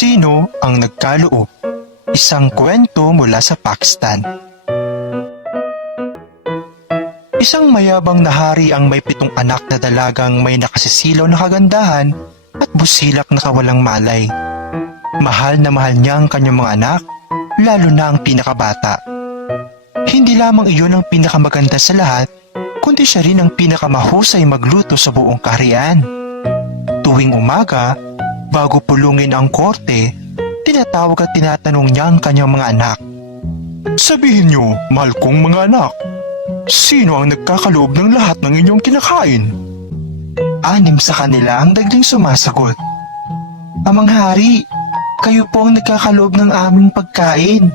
Sino ang nagkaloob? Isang kwento mula sa Pakistan. Isang mayabang na hari ang may 7 anak na dalagang may nakasisilaw na kagandahan at busilak na kawalang malay. Mahal na mahal niya ang kanyang mga anak, lalo na ang pinakabata. Hindi lamang iyon ang pinakamaganda sa lahat, kundi siya rin ang pinakamahusay magluto sa buong kaharian. Tuwing umaga, bago pulungin ang korte, tinatawag at tinatanong niya ang kanyang mga anak. Sabihin niyo, mahal kong mga anak, sino ang nagkakaloob ng lahat ng inyong kinakain? 6 sa kanila ang dagling sumasagot. Amang hari, kayo po ang nagkakaloob ng aming pagkain.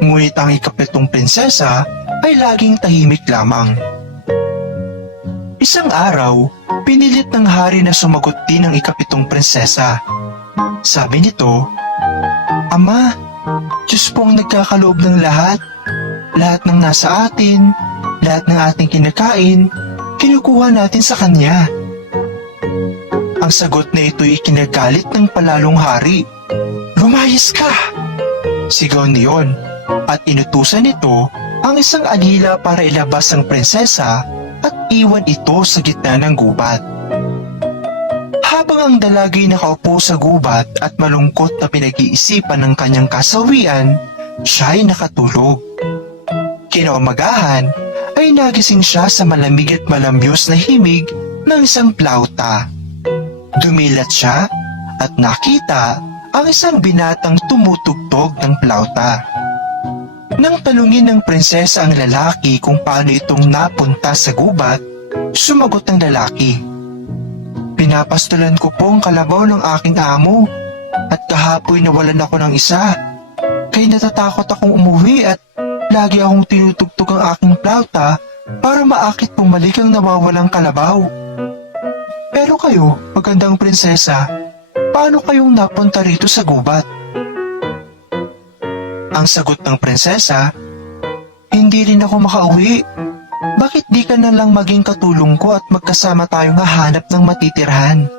Ngunit ang ika-7 prinsesa ay laging tahimik lamang. Isang araw, pinilit ng hari na sumagot din ang ika-7 prinsesa. Sabi nito, Ama, Diyos po ang nagkakaloob ng lahat. Lahat ng nasa atin, lahat ng ating kinakain, kinukuha natin sa Kanya. Ang sagot na ito'y ikinagalit ng palalong hari. Lumayas ka! Sigaw niyon at inutusan nito ang isang alila para ilabas ang prinsesa at iwan ito sa gitna ng gubat. Habang ang dalagay nakaupo sa gubat at malungkot na pinag-iisipan ng kanyang kasawian, siya ay nakatulog. Kinaumagahan ay nagising siya sa malamig at malamyos na himig ng isang plauta. Dumilat siya at nakita ang isang binatang tumutugtog ng plauta. Nang tanungin ng prinsesa ang lalaki kung paano itong napunta sa gubat, sumagot ang lalaki. Pinapastulan ko po ang kalabaw ng aking amo at kahapoy nawalan ako ng isa. Kaya natatakot akong umuwi at lagi akong tinutugtog ang aking plauta para maakit bumalik ang nawawalang kalabaw. Pero kayo, magandang prinsesa, paano kayong napunta rito sa gubat? Ang sagot ng prinsesa, hindi rin ako makauwi. Bakit di ka na lang maging katulong ko at magkasama tayong hahanap ng matitirhan?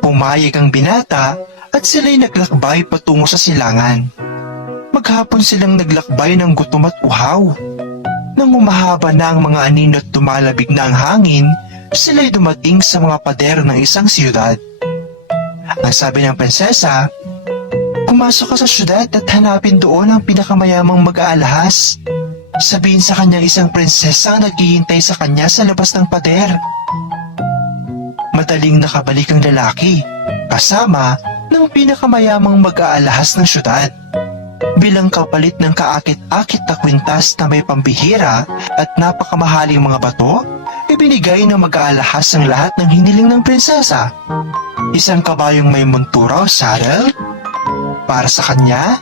Pumayag ang binata at sila'y naglakbay patungo sa silangan. Maghapon silang naglakbay ng gutom at uhaw. Nang umahaba na ang mga anino at tumalabig na ang hangin, sila'y dumating sa mga pader ng isang siyudad. Ang sabi ng prinsesa, pumasok ka sa syudad at hanapin doon ang pinakamayamang mag-aalahas. Sabihin sa kanyang isang prinsesa ang naghihintay sa kanya sa labas ng pader. Madaling nakabalik ang lalaki, kasama ng pinakamayamang mag-aalahas ng syudad. Bilang kapalit ng kaakit-akit na kwintas na may pambihira at napakamahaling mga bato, ibinigay ng mag-aalahas ang lahat ng hiniling ng prinsesa. Isang kabayong may montura o saddle para sa kanya,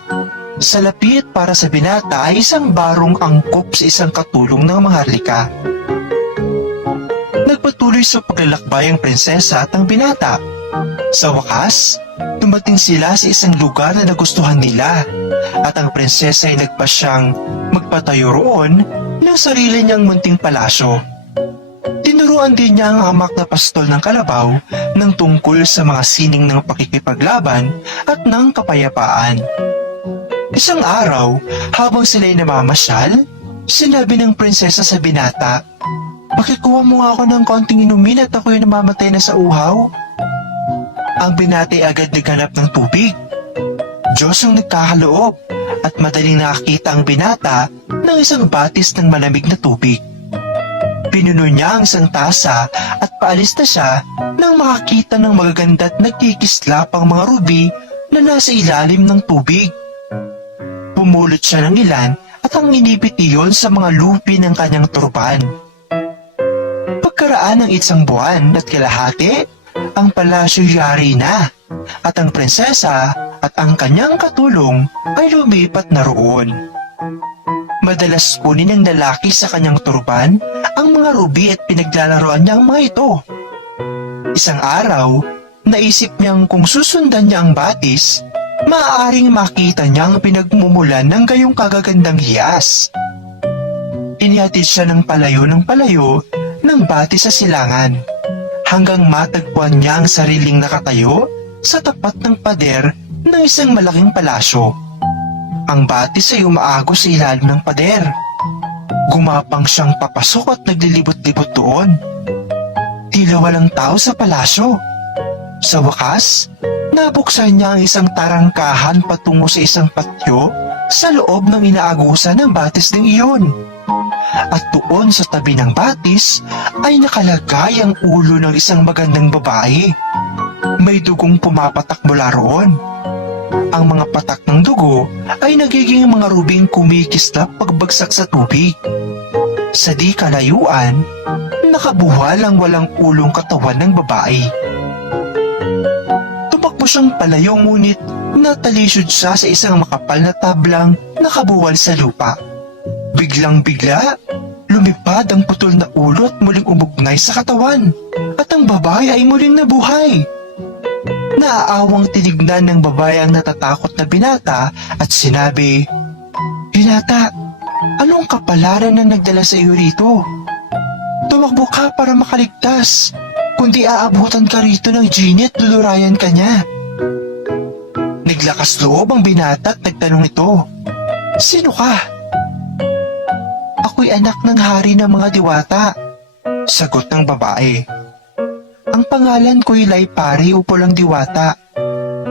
salapi at para sa binata ay isang barong angkop sa isang katulong ng mga harlika. Nagpatuloy sa paglalakbay ang prinsesa at ang binata. Sa wakas, dumating sila sa isang lugar na nagustuhan nila at ang prinsesa ay nagpasyang magpatayo roon ng sarili niyang munting palasyo. Tinuruan din niya ang hamak na pastol ng kalabaw ng tungkol sa mga sining ng pakikipaglaban at ng kapayapaan. Isang araw, habang sila'y namamasyal, sinabi ng prinsesa sa binata, "Pakikuha mo nga ako ng konting inumin at ako'y namamatay na sa uhaw." Ang binata ay agad naghanap ng tubig. Diyos ang nagkakaloob at madaling nakakita ang binata ng isang batis ng malamig na tubig. Pinuno niya ang isang tasa at paalis na siya nang makakita ng magaganda at nagkikislap ang mga ruby na nasa ilalim ng tubig. Pumulot siya ng ilan at ang inipit iyon sa mga lupi ng kanyang turban. Pagkaraan ng 1 buwan at kalahati, ang palasyo yari na at ang prinsesa at ang kanyang katulong ay lumipat na roon. Madalas kunin ng lalaki sa kanyang turban ang mga ruby at pinaglalaroan niya ang mga ito. Isang araw, naisip niyang kung susundan niya ang batis, maaaring makita niya ang pinagmumulan ng gayong kagagandang hiyas. Inihatid siya ng palayo ng batis sa silangan, hanggang matagpuan niya ang sariling nakatayo sa tapat ng pader ng isang malaking palasyo. Ang batis ay umaagos sa ilalim ng pader. Gumapang siyang papasok at naglilibot-libot doon. Tila walang tao sa palasyo. Sa wakas, nabuksan niya ang isang tarangkahan patungo sa isang patio sa loob ng inaagusan ng batis ng iyon. At doon sa tabi ng batis ay nakalagay ang ulo ng isang magandang babae. May dugong pumapatak mula roon. Ang mga patak ng dugo ay nagiging mga rubing kumikislap pagbagsak sa tubig. Sa di kalayuan, nakabuhal ang walang ulong katawan ng babae. Tumakbo siyang palayo ngunit natalisod siya sa isang makapal na tablang nakabuwal sa lupa. Biglang-bigla, lumipad ang putol na ulo at muling umugnay sa katawan, at ang babae ay muling nabuhay. Naaawang tinignan ng babae ang natatakot na binata at sinabi, "Binata, anong kapalaran na nagdala sa iyo rito? Tumakbo ka para makaligtas, kundi aabutan ka rito ng genie at lulurayan ka niya." Naglakas loob ang binata at nagtanong ito, "Sino ka?" "Ako'y anak ng hari ng mga diwata," sagot ng babae. "Ang pangalan ko'y Laipari o Pulang Diwata.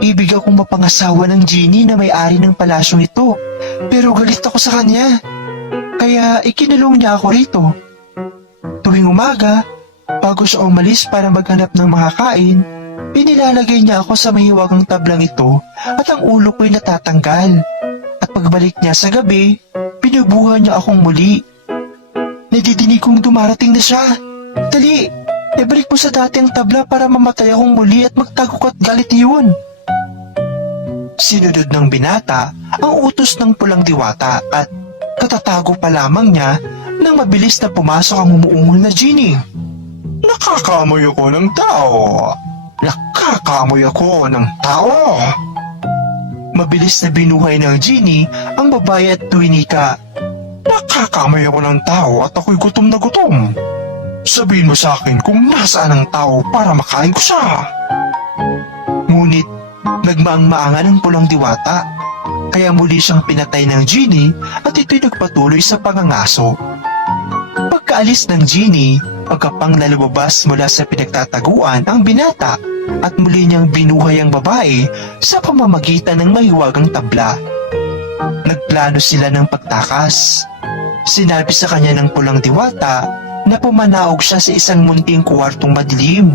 Ibig akong mapangasawa ng genie na may-ari ng palasyong ito, pero galit ako sa kanya. Kaya ikinulong niya ako rito. Tuwing umaga, bago siya umalis para maghanap ng mga kain, inilalagay niya ako sa mahiwagang tablang ito at ang ulo ko'y natatanggal. At pagbalik niya sa gabi, pinubuhan niya akong muli. Nadidinig kong dumarating na siya. Dali, ibalik mo sa dati ang tabla para mamatay akong muli at magtagok at galit iyon." Sinunod ng binata ang utos ng Pulang Diwata at katatago pa lamang niya nang mabilis na pumasok ang umuungol na genie. "Nakakaamoy ako ng tao! Nakakaamoy ako ng tao!" Mabilis na binuhay ng genie ang babae at tuwinika, "Nakakaamoy ako ng tao at ako'y gutom na gutom. Sabihin mo sa akin kung nasaan ang tao para makain ko siya." Ngunit nagmaang-maangan ang Pulang Diwata, kaya muli siyang pinatay ng genie at ito'y nagpatuloy sa pangangaso. Pagkaalis ng genie, pagkapang na lumabas mula sa pinagtataguan ang binata at muli niyang binuhay ang babae sa pamamagitan ng mahiwagang tabla. Nagplano sila ng pagtakas. Sinabi sa kanya ng Pulang Diwata na pumanaog siya sa isang munting kwartong madilim.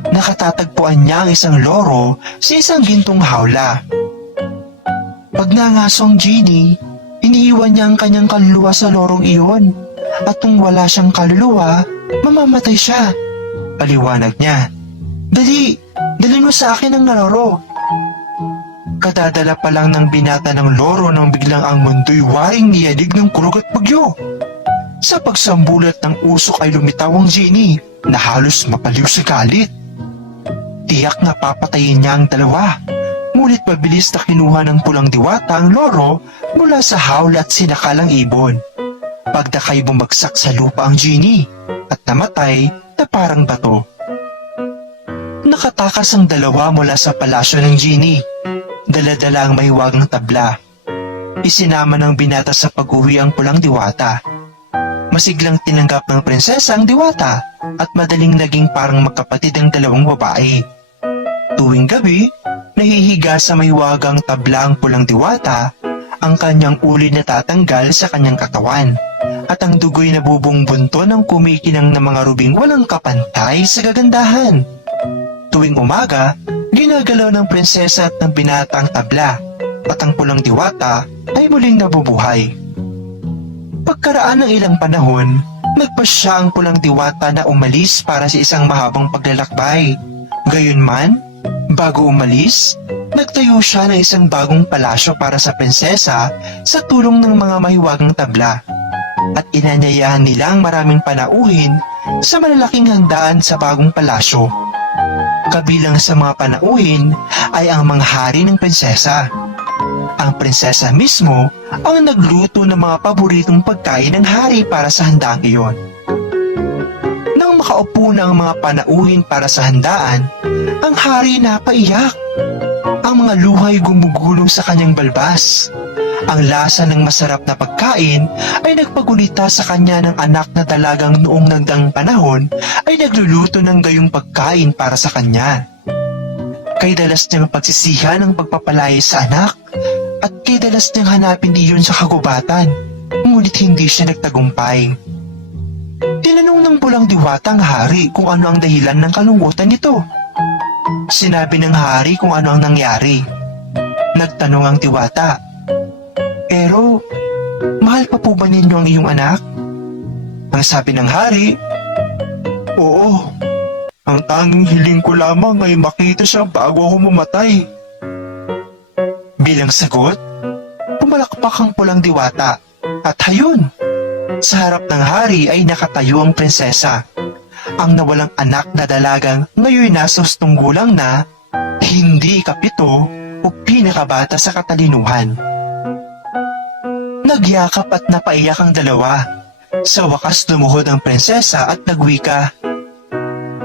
Nakatatagpuan niya ang isang loro sa isang gintong hawla. Pag nangaso ang genie, iniiwan niya ang kanyang kaluluwa sa lorong iyon, at kung wala siyang kaluluwa, mamamatay siya. Paliwanag niya, "Dali, dalhin mo sa akin ang loro." Kadadala pa lang ng binata ng loro nang biglang ang mundo'y waring niyanig ng kulog at bagyo. Sa pagsambulat ng usok ay lumitaw ang genie na halos mapaliw sa galit. Tiyak na papatayin niya ang dalawa, ngunit mabilis na kinuha ng Pulang Diwata ang loro mula sa hawla at sinakal ang ibon. Pagdakay bumagsak sa lupa ang genie at namatay na parang bato. Nakatakas ang dalawa mula sa palasyo ng genie. Dala-dala ang mahiwagang tabla. Isinama ng binata sa pag-uwi ang Pulang Diwata. Masiglang tinanggap ng prinsesa ang diwata at madaling naging parang magkapatid ang dalawang babae. Tuwing gabi, nahihiga sa mahiwagang tabla ang Pulang Diwata, ang kanyang uli na tatanggal sa kanyang katawan, at ang dugo'y nabubungbunto ng kumikinang na mga rubing walang kapantay sa kagandahan. Tuwing umaga, ginagalaw ng prinsesa at ng binata ang tabla, at ang Pulang Diwata ay muling nabubuhay. Pagkaraan ng ilang panahon, nagpasya ang Pulang Diwata na umalis para sa isang mahabang paglalakbay. Gayunman, bago umalis, nagtayo siya ng isang bagong palasyo para sa prinsesa sa tulong ng mga mahiwagang tabla, at inanyayahan nila ang maraming panauhin sa malalaking handaan sa bagong palasyo. Kabilang sa mga panauhin ay ang mga hari ng prinsesa. Ang prinsesa mismo ang nagluto ng mga paboritong pagkain ng hari para sa handang iyon. Nang Nang makaupo na ang mga panauhin para sa handaan, ang hari napaiyak. Ang mga luhay gumugulong sa kanyang balbas. Ang lasa ng masarap na pagkain ay nagpagulita sa kanya ng anak na dalagang noong nagdaang panahon ay nagluluto ng gayong pagkain para sa kanya. Kay dalas niyang pagsisihan ng pagpapalaya sa anak at kay dalas niyang hanapin iyon sa kagubatan, ngunit hindi siya nagtagumpay. Tinanong ng pulang diwata ang hari kung ano ang dahilan ng kalungkutan nito. Sinabi ng hari kung ano ang nangyari. Nagtanong ang diwata, "Pero, mahal pa po ba ninyo ang iyong anak?" Ang sabi ng hari, "Oo, ang tanging hiling ko lamang ay makita siya bago ako mamatay." Bilang sagot, pumalakpak ang pulang diwata at hayun, sa harap ng hari ay nakatayo ang prinsesa, ang nawalang anak na dalagang ngayon nasa 8 gulang na, hindi ikapito o pinakabata sa katalinuhan. Nagyakap at napaiyak ang dalawa. Sa wakas lumuhod ang prinsesa at nagwika,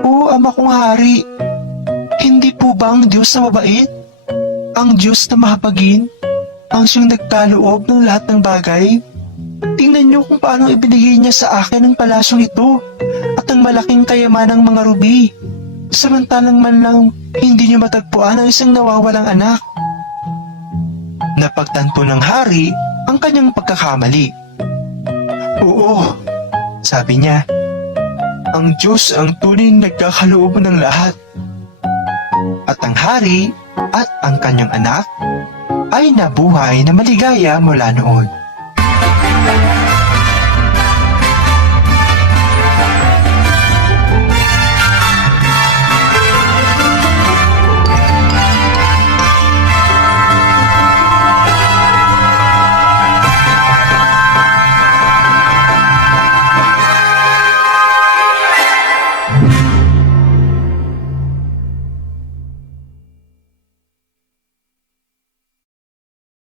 "O ama kong hari, hindi po ba ang Diyos na mabait? Ang Diyos na mahabagin? Ang siyang nagkaloob ng lahat ng bagay? Tingnan niyo kung paano ibinigay niya sa akin ang palasyong ito at ang malaking kayamanang mga rubi. Samantalang man lang hindi niyo matagpuan ang isang nawawalang anak." Napagtanto ng hari ang kanyang pagkakamali. "Oo," sabi niya, "ang Diyos ang tunay na nagkakaloob ng lahat." At ang hari at ang kanyang anak ay nabuhay na maligaya mula noon.